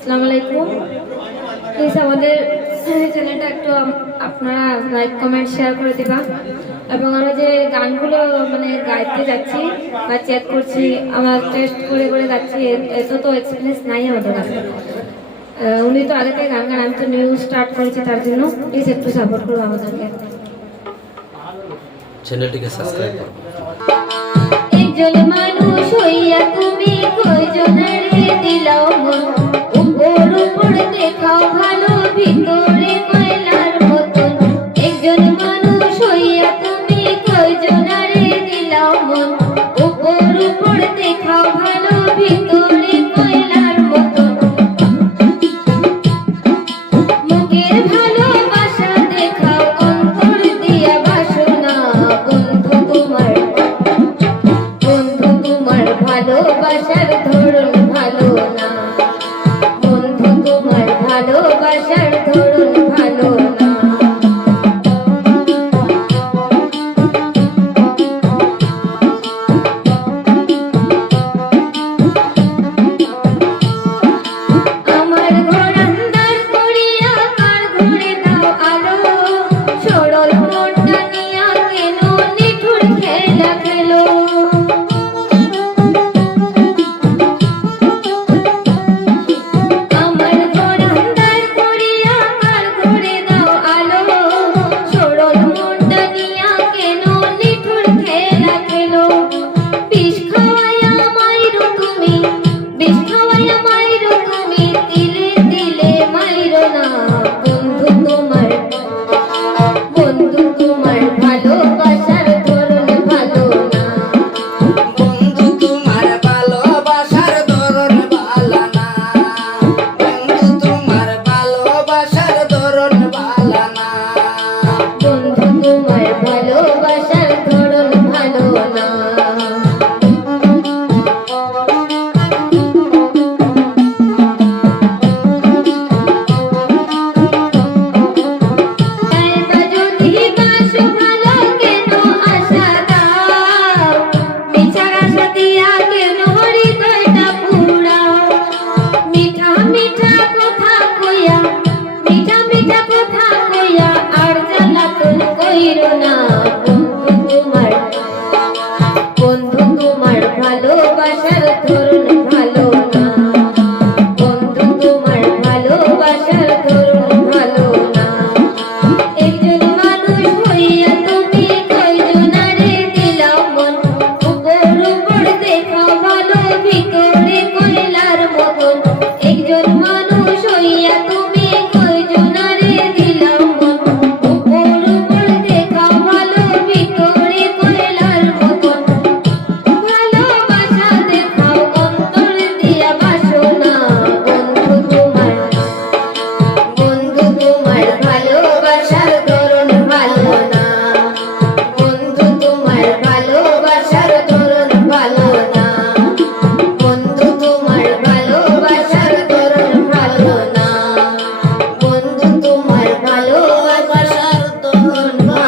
আসসালামু আলাইকুম। প্লিজ আমাদের চ্যানেলটা একটু আপনারা লাইক কমেন্ট শেয়ার করে দিবা। এবং আমরা যে গানগুলো মানে গাইতে যাচ্ছি বা চেক করছি, আমরা টেস্ট করে করে যাচ্ছি, এত তো এক্সপিরিয়েন্স নাই আমাদের কাছে। উনি তো আগে থেকে গান গান, আমি তো নিউ স্টার্ট করেছি, তার জন্য প্লিজ একটু সাপোর্ট করবো আমাদেরকে। চ্যানেলটিকে সাবস্ক্রাইব করুন। একজন মানুষ হইয়া তুমি কয়জনের দিলাও মন, উপর উপর দেখাও ভালো, ভিতরে কয়লার মতন। একজন মানুষ হইয়া তুমি কয়জনের দিলাও মন, উপর উপর দেখাও ভালো, ভিতরে কয়লার মতন। মুখের ভালোবাসা দেখাও, অন্তর দিয়া বাসনা, বন্ধু তোমার ভালোবাসার ধরন ভালো না, বন্ধু তোমার ভালোবাসার ধরন ভালো না। আমার ঘর আন্ধার করিয়া কার ঘরে দাও আলো, সরল মনটা নিয়া কেন নিঠুর খেলা খেলো। মিঠা মিঠা কথা কইয়া আর জ্বালাতন কইরো না।